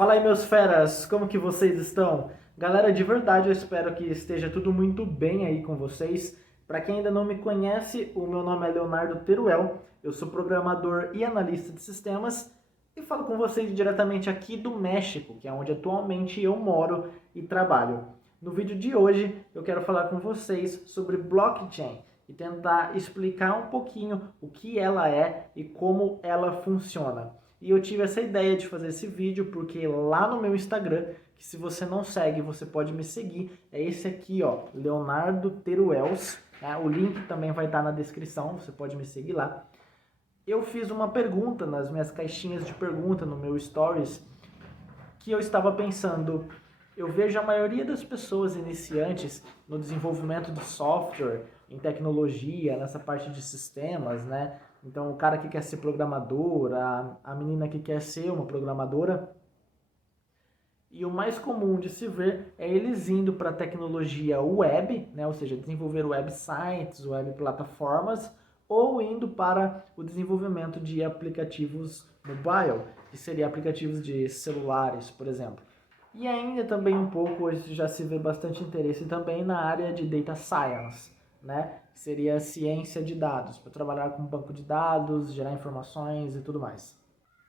Fala aí, meus feras, como que vocês estão? Galera, de verdade eu espero que esteja tudo muito bem aí com vocês. Para quem ainda não me conhece, o meu nome é Leonardo Teruel, eu sou programador e analista de sistemas e falo com vocês diretamente aqui do México, que é onde atualmente eu moro e trabalho. No vídeo de hoje eu quero falar com vocês sobre blockchain e tentar explicar um pouquinho o que ela é e como ela funciona. E eu tive essa ideia de fazer esse vídeo porque lá no meu Instagram, que se você não segue, você pode me seguir, é esse aqui, ó, Leonardo Teruels, né? O link também vai estar na descrição, você pode me seguir lá. Eu fiz uma pergunta nas minhas caixinhas de pergunta no meu Stories, que eu estava pensando, eu vejo a maioria das pessoas iniciantes no desenvolvimento de software, em tecnologia, nessa parte de sistemas, né? Então, o cara que quer ser programador, a menina que quer ser uma programadora. E o mais comum de se ver é eles indo para a tecnologia web, né? Ou seja, desenvolver websites, web plataformas, ou indo para o desenvolvimento de aplicativos mobile, que seria aplicativos de celulares, por exemplo. E ainda também um pouco, hoje já se vê bastante interesse também na área de data science, né? Que seria a ciência de dados, para trabalhar com banco de dados, gerar informações e tudo mais.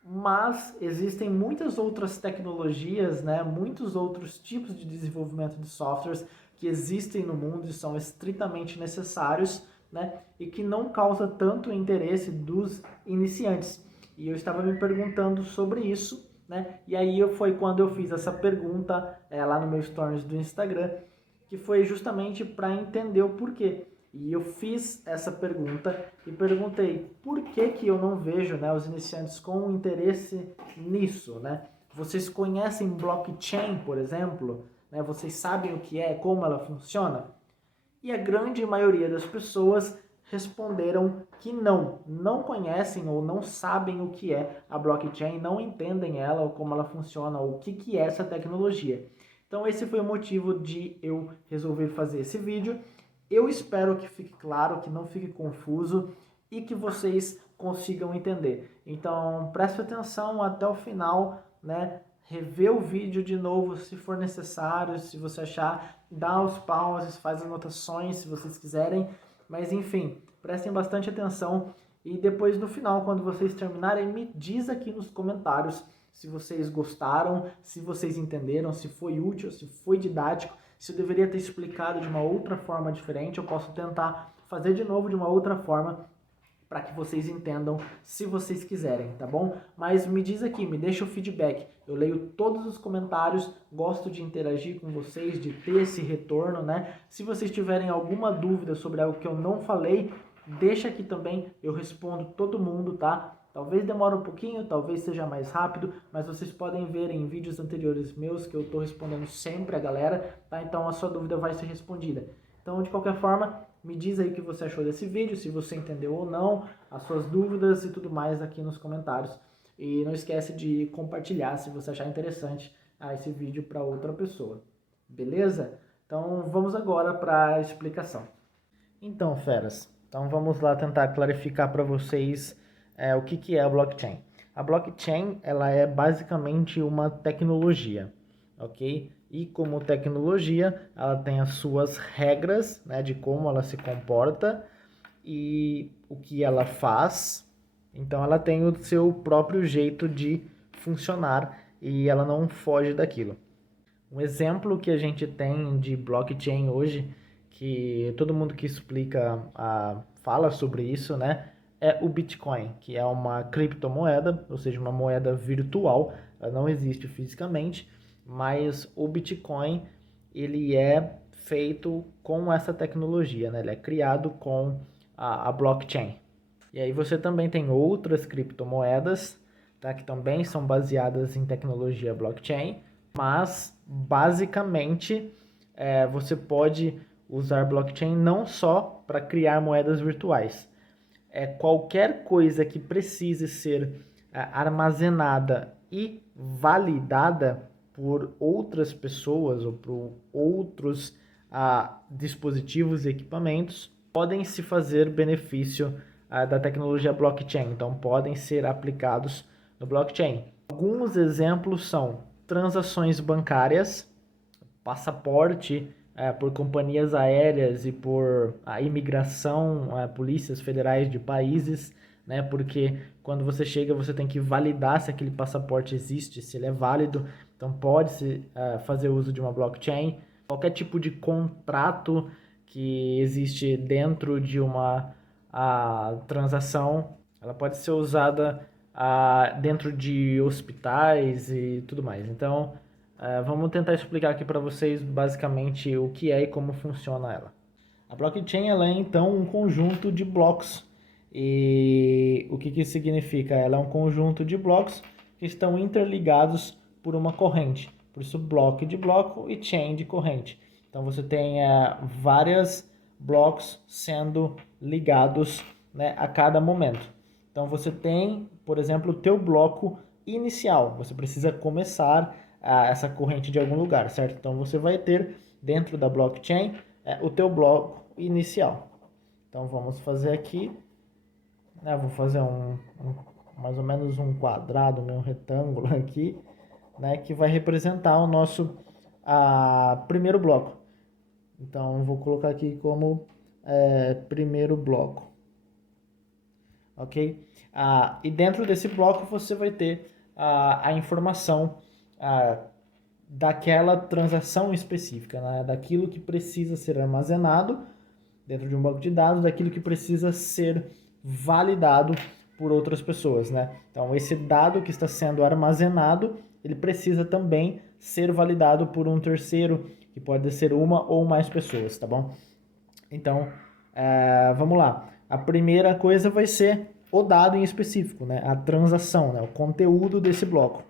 Mas existem muitas outras tecnologias, né? Muitos outros tipos de desenvolvimento de softwares que existem no mundo e são estritamente necessários, né? E que não causa tanto interesse dos iniciantes. E eu estava me perguntando sobre isso, né? E aí foi quando eu fiz essa pergunta lá no meu stories do Instagram, que foi justamente para entender o porquê. E eu fiz essa pergunta e perguntei por que eu não vejo, né, os iniciantes com interesse nisso, né? Vocês conhecem blockchain, por exemplo? Né? Vocês sabem o que é, como ela funciona? E a grande maioria das pessoas responderam que não conhecem ou não sabem o que é a blockchain, não entendem ela ou como ela funciona, ou o que é essa tecnologia. Então esse foi o motivo de eu resolver fazer esse vídeo. Eu espero que fique claro, que não fique confuso e que vocês consigam entender. Então preste atenção até o final, né? Rever o vídeo de novo se for necessário, se você achar, dá os pauses, faz anotações se vocês quiserem, mas enfim, prestem bastante atenção e depois no final, quando vocês terminarem, me diz aqui nos comentários se vocês gostaram, se vocês entenderam, se foi útil, se foi didático, se eu deveria ter explicado de uma outra forma diferente, eu posso tentar fazer de novo de uma outra forma para que vocês entendam se vocês quiserem, tá bom? Mas me diz aqui, me deixa o feedback. Eu leio todos os comentários, gosto de interagir com vocês, de ter esse retorno, né? Se vocês tiverem alguma dúvida sobre algo que eu não falei, deixa aqui também, eu respondo todo mundo, tá? Talvez demore um pouquinho, talvez seja mais rápido, mas vocês podem ver em vídeos anteriores meus que eu estou respondendo sempre a galera, tá? Então a sua dúvida vai ser respondida. Então, de qualquer forma, me diz aí o que você achou desse vídeo, se você entendeu ou não, as suas dúvidas e tudo mais aqui nos comentários. E não esquece de compartilhar se você achar interessante esse vídeo para outra pessoa. Beleza? Então, vamos agora para a explicação. Então, feras, então vamos lá tentar clarificar para vocês o que é a blockchain. A blockchain, ela é basicamente uma tecnologia, ok? E como tecnologia, ela tem as suas regras, né, de como ela se comporta e o que ela faz. Então ela tem o seu próprio jeito de funcionar e ela não foge daquilo. Um exemplo que a gente tem de blockchain hoje, que todo mundo que explica, fala sobre isso, né, é o Bitcoin, que é uma criptomoeda, ou seja, uma moeda virtual, ela não existe fisicamente, mas o Bitcoin, ele é feito com essa tecnologia, né? Ele é criado com a blockchain. E aí você também tem outras criptomoedas, tá? Que também são baseadas em tecnologia blockchain, mas basicamente você pode usar blockchain não só para criar moedas virtuais. Qualquer coisa que precise ser armazenada e validada por outras pessoas ou por outros dispositivos e equipamentos podem se fazer benefício da tecnologia blockchain, então podem ser aplicados no blockchain. Alguns exemplos são transações bancárias, passaporte por companhias aéreas e por a imigração, polícias federais de países, né? Porque quando você chega, você tem que validar se aquele passaporte existe, se ele é válido. Então pode-se fazer uso de uma blockchain. Qualquer tipo de contrato que existe dentro de uma transação, ela pode ser usada dentro de hospitais e tudo mais. Então, vamos tentar explicar aqui para vocês basicamente o que é e como funciona ela. A blockchain ela é então um conjunto de blocos. E o que isso significa? Ela é um conjunto de blocos que estão interligados por uma corrente. Por isso, bloco de bloco e chain de corrente. Então, você tem vários blocos sendo ligados, né, a cada momento. Então, você tem, por exemplo, o teu bloco inicial. Você precisa começar essa corrente de algum lugar, certo? Então, você vai ter dentro da blockchain o teu bloco inicial. Então, vamos fazer aqui. Vou fazer mais ou menos um quadrado, um retângulo aqui, né, que vai representar o nosso primeiro bloco. Então, vou colocar aqui como primeiro bloco. Ok? E dentro desse bloco você vai ter a informação daquela transação específica, né? Daquilo que precisa ser armazenado dentro de um banco de dados, daquilo que precisa ser validado por outras pessoas, né? Então, esse dado que está sendo armazenado, ele precisa também ser validado por um terceiro, que pode ser uma ou mais pessoas, tá bom? Então, vamos lá. A primeira coisa vai ser o dado em específico, né? A transação, né? O conteúdo desse bloco.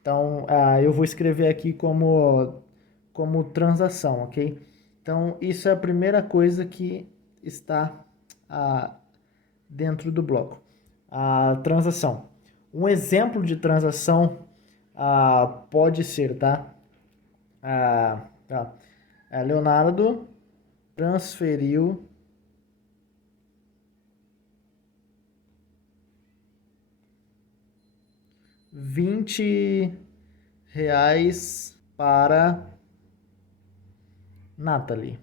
Então, eu vou escrever aqui como transação, ok? Então, isso é a primeira coisa que está dentro do bloco. A transação. Um exemplo de transação pode ser, tá? Leonardo transferiu R$ 20 para Nathalie.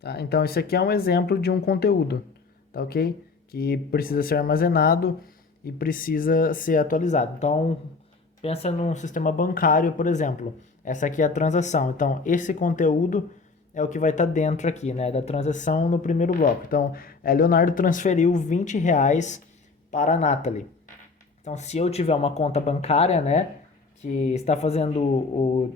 Tá? Então, isso aqui é um exemplo de um conteúdo, tá ok? Que precisa ser armazenado e precisa ser atualizado. Então, pensa num sistema bancário, por exemplo. Essa aqui é a transação. Então, esse conteúdo é o que vai estar dentro aqui, né? Da transação no primeiro bloco. Então, Leonardo transferiu R$ 20 para a Nathalie. Então, se eu tiver uma conta bancária, né? Que está fazendo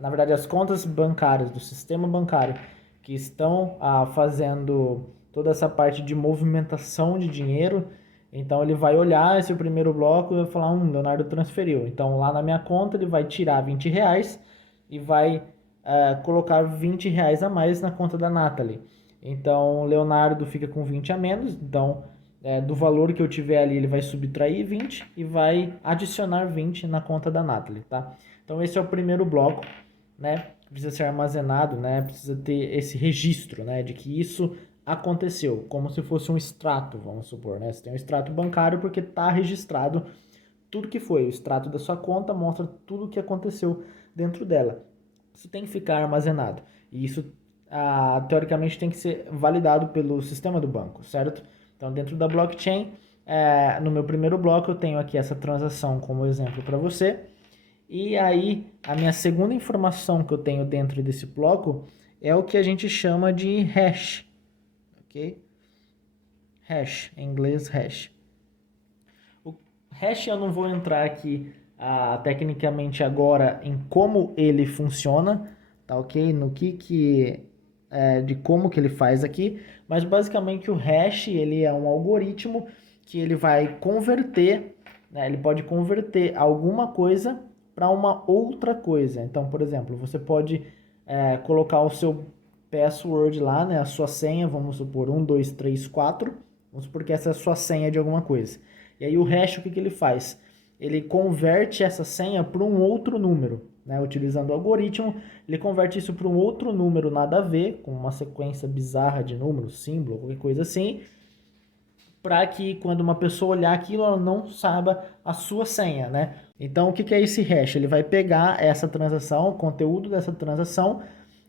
na verdade, as contas bancárias do sistema bancário que estão fazendo toda essa parte de movimentação de dinheiro. Então, ele vai olhar esse primeiro bloco e vai falar, Leonardo transferiu. Então, lá na minha conta, ele vai tirar R$ 20 e vai colocar R$ 20 a mais na conta da Nathalie. Então, Leonardo fica com 20 a menos. Então, do valor que eu tiver ali, ele vai subtrair 20 e vai adicionar 20 na conta da Nathalie, tá? Então, esse é o primeiro bloco, né? Precisa ser armazenado, né? Precisa ter esse registro, né? De que isso aconteceu, como se fosse um extrato, vamos supor, né? Você tem um extrato bancário porque está registrado tudo que foi. O extrato da sua conta mostra tudo o que aconteceu dentro dela. Isso tem que ficar armazenado. E isso, teoricamente, tem que ser validado pelo sistema do banco, certo? Então, dentro da blockchain, no meu primeiro bloco, eu tenho aqui essa transação como exemplo para você. E aí, a minha segunda informação que eu tenho dentro desse bloco é o que a gente chama de hash, ok? Hash, em inglês hash. O hash eu não vou entrar aqui tecnicamente agora em como ele funciona, tá ok? No de como que ele faz aqui, mas basicamente o hash ele é um algoritmo que ele vai converter, né? Ele pode converter alguma coisa para uma outra coisa. Então, por exemplo, você pode colocar o seu password lá, né, a sua senha, vamos supor 1, 2, 3, 4, vamos supor que essa é a sua senha de alguma coisa. E aí o hash, o que ele faz? Ele converte essa senha para um outro número, né, utilizando o algoritmo, ele converte isso para um outro número nada a ver, com uma sequência bizarra de números, símbolo, qualquer coisa assim, para que quando uma pessoa olhar aquilo, ela não saiba a sua senha, né? Então, o que é esse hash? Ele vai pegar essa transação, o conteúdo dessa transação,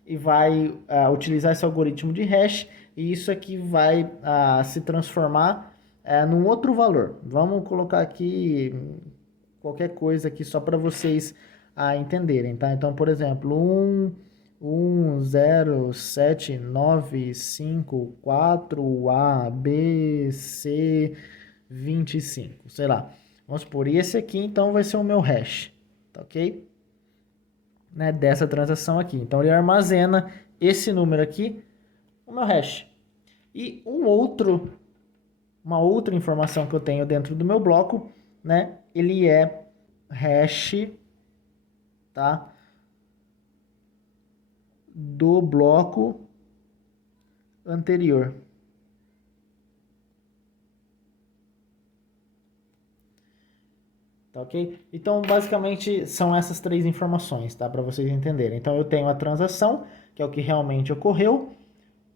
e vai utilizar esse algoritmo de hash, e isso aqui vai se transformar num outro valor. Vamos colocar aqui qualquer coisa aqui só para vocês entenderem, tá? Então, por exemplo, 1079554ABC25, sei lá. Vamos supor, e esse aqui então vai ser o meu hash, tá ok? Né, dessa transação aqui. Então ele armazena esse número aqui, o meu hash. E uma outra informação que eu tenho dentro do meu bloco, né, ele é hash, tá, do bloco anterior. Tá ok? Então, basicamente, são essas três informações, tá? Para vocês entenderem. Então, eu tenho a transação, que é o que realmente ocorreu,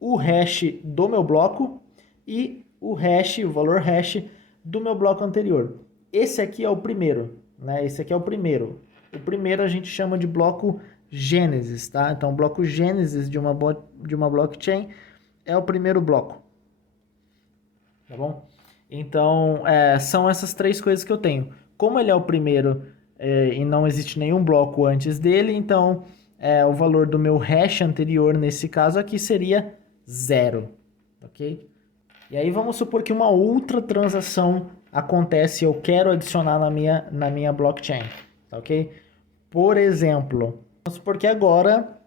o hash do meu bloco e o hash, o valor hash do meu bloco anterior. Esse aqui é o primeiro, né? Esse aqui é o primeiro. O primeiro a gente chama de bloco Gênesis, tá? Então, o bloco Gênesis de uma blockchain é o primeiro bloco, tá bom? Então, são essas três coisas que eu tenho. Como ele é o primeiro e não existe nenhum bloco antes dele, então o valor do meu hash anterior, nesse caso aqui, seria 0, ok? E aí vamos supor que uma outra transação acontece e eu quero adicionar na minha blockchain, tá ok? Por exemplo, vamos supor que agora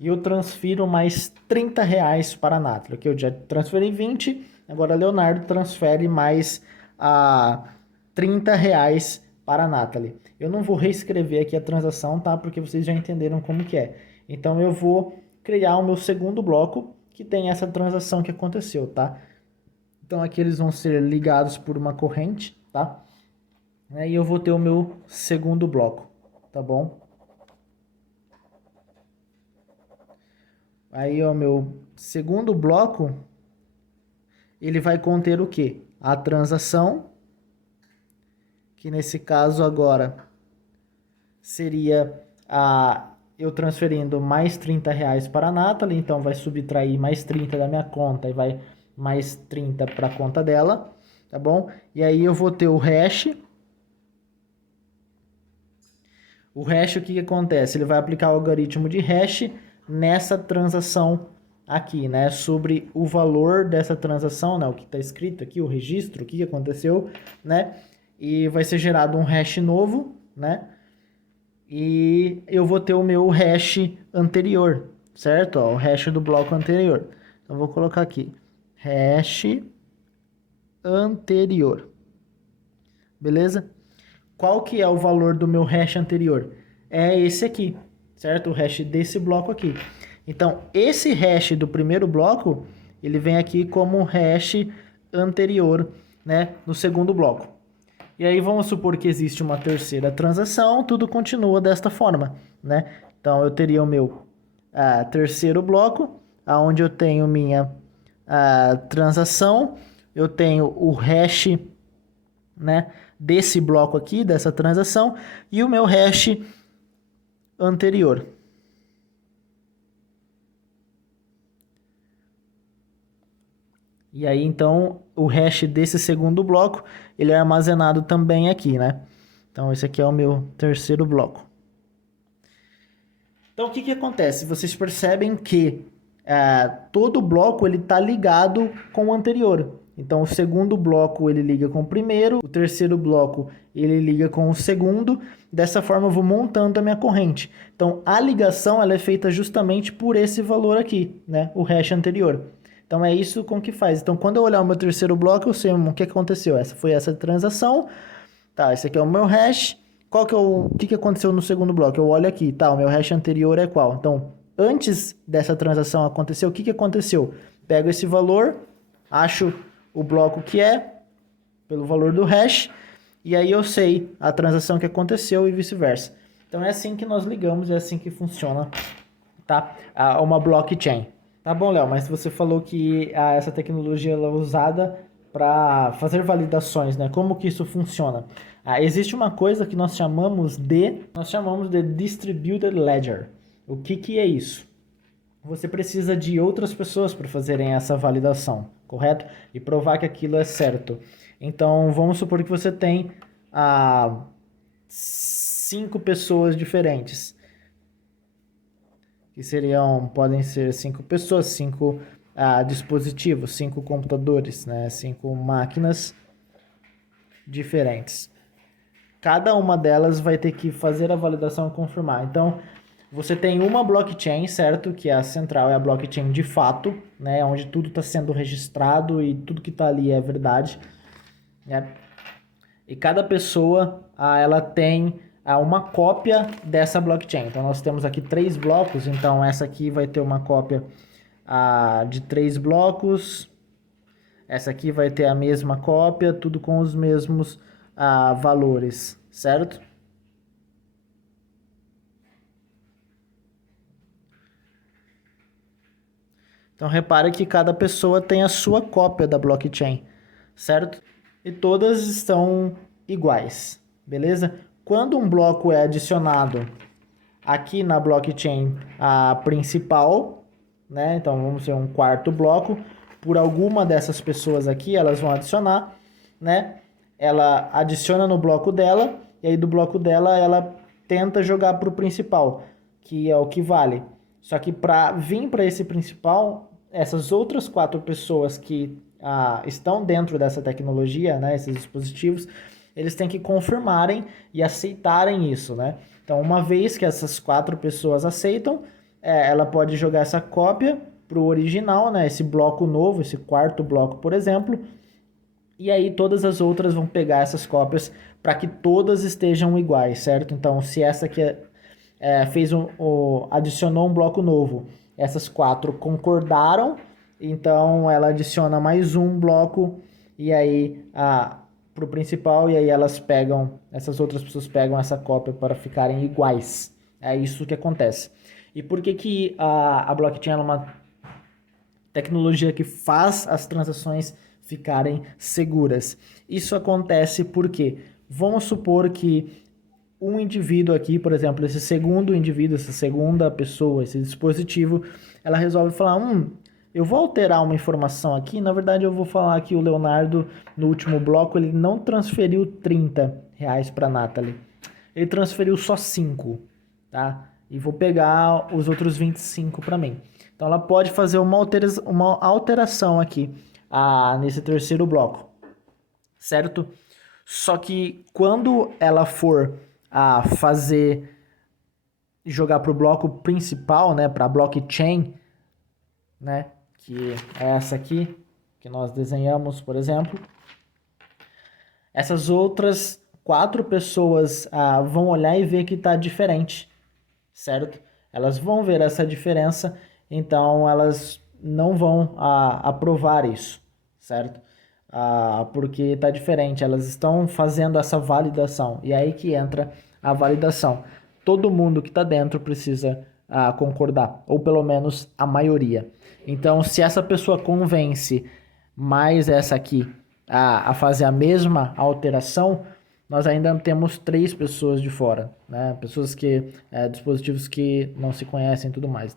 eu transfiro mais R$30 para a Nathalie, que eu já transferi 20, agora Leonardo transfere mais R$30 para a Nathalie. Eu não vou reescrever aqui a transação, tá? Porque vocês já entenderam como que é. Então eu vou criar o meu segundo bloco que tem essa transação que aconteceu, tá? Então aqui eles vão ser ligados por uma corrente, tá? E eu vou ter o meu segundo bloco, tá bom? Aí o meu segundo bloco, ele vai conter o quê? A transação, que nesse caso agora seria eu transferindo mais R$30 para a Nathalie, então vai subtrair mais 30 da minha conta e vai mais 30 para a conta dela, tá bom? E aí eu vou ter o hash. O hash, o que acontece? Ele vai aplicar o algoritmo de hash nessa transação aqui, né? Sobre o valor dessa transação, né? O que está escrito aqui, o registro, o que aconteceu, né? E vai ser gerado um hash novo, né? E eu vou ter o meu hash anterior, certo? Ó, o hash do bloco anterior. Então, vou colocar aqui, hash anterior. Beleza? Qual que é o valor do meu hash anterior? É esse aqui, certo? O hash desse bloco aqui. Então, esse hash do primeiro bloco, ele vem aqui como hash anterior, né? No segundo bloco. E aí vamos supor que existe uma terceira transação, tudo continua desta forma, né? Então eu teria o meu terceiro bloco, onde eu tenho minha transação, eu tenho o hash, né, desse bloco aqui, dessa transação, e o meu hash anterior. E aí, então, o hash desse segundo bloco, ele é armazenado também aqui, né? Então, esse aqui é o meu terceiro bloco. Então, o que que acontece? Vocês percebem que todo bloco ele está ligado com o anterior. Então, o segundo bloco ele liga com o primeiro, o terceiro bloco ele liga com o segundo. Dessa forma, eu vou montando a minha corrente. Então, a ligação ela é feita justamente por esse valor aqui, né? O hash anterior. Então, é isso com que faz. Então, quando eu olhar o meu terceiro bloco, eu sei o que aconteceu. Essa foi essa transação. Tá, esse aqui é o meu hash. Qual que é o que aconteceu no segundo bloco? Eu olho aqui, tá, o meu hash anterior é qual? Então, antes dessa transação acontecer, o que aconteceu? Pego esse valor, acho o bloco que é, pelo valor do hash, e aí eu sei a transação que aconteceu e vice-versa. Então, é assim que nós ligamos, é assim que funciona, tá? Uma blockchain. Tá bom, Léo, mas você falou que essa tecnologia ela é usada para fazer validações, né? Como que isso funciona? Existe uma coisa que nós chamamos de Distributed Ledger. O que que é isso? Você precisa de outras pessoas para fazerem essa validação, correto? E provar que aquilo é certo. Então, vamos supor que você tem 5 pessoas diferentes, que podem ser 5 pessoas, 5 dispositivos, 5 computadores, né? 5 máquinas diferentes. Cada uma delas vai ter que fazer a validação e confirmar. Então, você tem uma blockchain, certo? Que é a central, é a blockchain de fato, né? Onde tudo está sendo registrado e tudo que está ali é verdade, né? E cada pessoa, ela tem uma cópia dessa blockchain. Então, nós temos aqui 3 blocos. Então, essa aqui vai ter uma cópia de 3 blocos. Essa aqui vai ter a mesma cópia, tudo com os mesmos valores, certo? Então repare que cada pessoa tem a sua cópia da blockchain, certo? E todas estão iguais, beleza? Quando um bloco é adicionado aqui na blockchain principal, né? Então vamos ter um quarto bloco, por alguma dessas pessoas aqui, elas vão adicionar, né? Ela adiciona no bloco dela, e aí do bloco dela ela tenta jogar para o principal, que é o que vale. Só que para vir para esse principal, essas outras 4 pessoas que estão dentro dessa tecnologia, né, esses dispositivos, eles têm que confirmarem e aceitarem isso, né? Então, uma vez que essas 4 pessoas aceitam, ela pode jogar essa cópia para o original, né, esse bloco novo, esse quarto bloco, por exemplo, e aí todas as outras vão pegar essas cópias para que todas estejam iguais, certo? Então, se essa aqui adicionou um bloco novo, essas 4 concordaram, então ela adiciona mais um bloco e aí para o principal, e aí essas outras pessoas pegam essa cópia para ficarem iguais. É isso que acontece. E por que a blockchain é uma tecnologia que faz as transações ficarem seguras? Isso acontece porque, vamos supor que um indivíduo aqui, por exemplo, esse segundo indivíduo, essa segunda pessoa, esse dispositivo, ela resolve falar, eu vou alterar uma informação aqui, na verdade eu vou falar que o Leonardo, no último bloco, ele não transferiu R$ 30 para a Nathalie, ele transferiu só 5, tá? E vou pegar os outros 25 para mim. Então ela pode fazer uma alteração aqui nesse terceiro bloco, certo? Só que quando ela for jogar para o bloco principal, né, para a blockchain, né, que é essa aqui que nós desenhamos, por exemplo, essas outras 4 pessoas vão olhar e ver que está diferente, certo? Elas vão ver essa diferença, então elas não vão aprovar isso, certo? Porque está diferente, elas estão fazendo essa validação, e é aí que entra a validação. Todo mundo que está dentro precisa concordar, ou pelo menos a maioria. Então, se essa pessoa convence mais essa aqui a fazer a mesma alteração, nós ainda temos 3 pessoas de fora, né? Pessoas dispositivos que não se conhecem e tudo mais.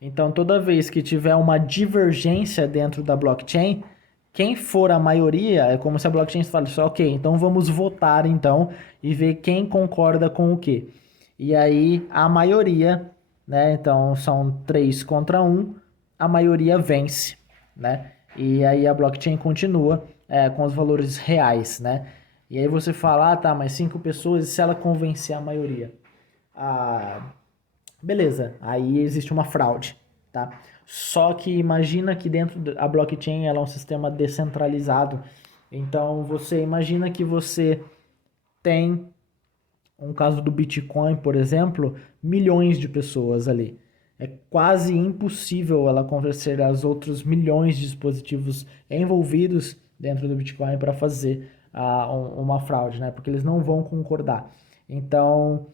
Então, toda vez que tiver uma divergência dentro da blockchain, quem for a maioria, é como se a blockchain falasse, ok, então vamos votar então e ver quem concorda com o quê. E aí a maioria, né? Então são 3 contra 1, a maioria vence, né? E aí a blockchain continua com os valores reais, né? E aí você fala, tá, mas 5 pessoas, e se ela convencer a maioria? Beleza, aí existe uma fraude, tá? Só que imagina que dentro da blockchain ela é um sistema descentralizado. Então você imagina que você tem um caso do Bitcoin, por exemplo, milhões de pessoas ali. É quase impossível ela convencer as outros milhões de dispositivos envolvidos dentro do Bitcoin para fazer uma fraude, né? Porque eles não vão concordar. Então,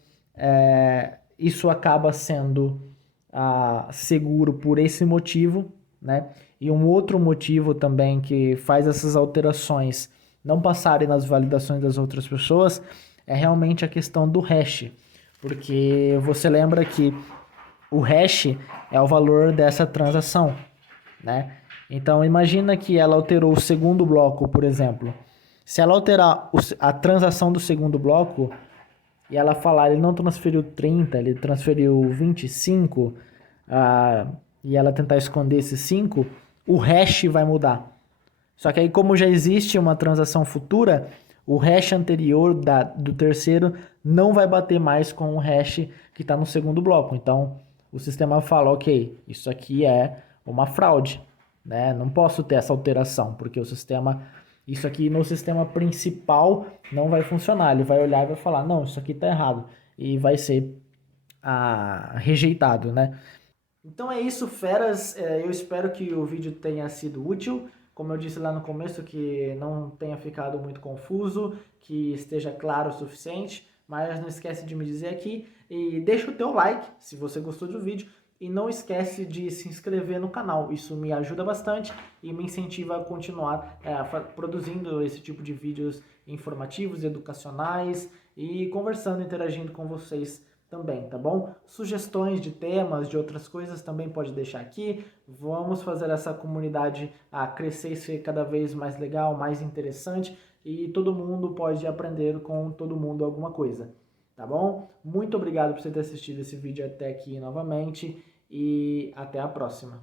isso acaba sendo seguro por esse motivo, né? E um outro motivo também que faz essas alterações não passarem nas validações das outras pessoas é realmente a questão do hash. Porque você lembra que o hash é o valor dessa transação, né? Então imagina que ela alterou o segundo bloco, por exemplo. Se ela alterar a transação do segundo bloco e ela falar, ele não transferiu 30, ele transferiu 25, e ela tentar esconder esse 5, o hash vai mudar. Só que aí, como já existe uma transação futura, o hash anterior do terceiro não vai bater mais com o hash que está no segundo bloco. Então, o sistema fala, ok, isso aqui é uma fraude, né? Não posso ter essa alteração, porque isso aqui no sistema principal não vai funcionar. Ele vai olhar e vai falar, não, isso aqui está errado. E vai ser rejeitado, né? Então é isso, feras. Eu espero que o vídeo tenha sido útil. Como eu disse lá no começo, que não tenha ficado muito confuso, que esteja claro o suficiente. Mas não esquece de me dizer aqui. E deixa o teu like se você gostou do vídeo. E não esquece de se inscrever no canal. Isso me ajuda bastante e me incentiva a continuar produzindo esse tipo de vídeos informativos, educacionais e conversando, interagindo com vocês também, tá bom? Sugestões de temas, de outras coisas também pode deixar aqui. Vamos fazer essa comunidade crescer e ser cada vez mais legal, mais interessante e todo mundo pode aprender com todo mundo alguma coisa, tá bom? Muito obrigado por você ter assistido esse vídeo até aqui novamente e até a próxima.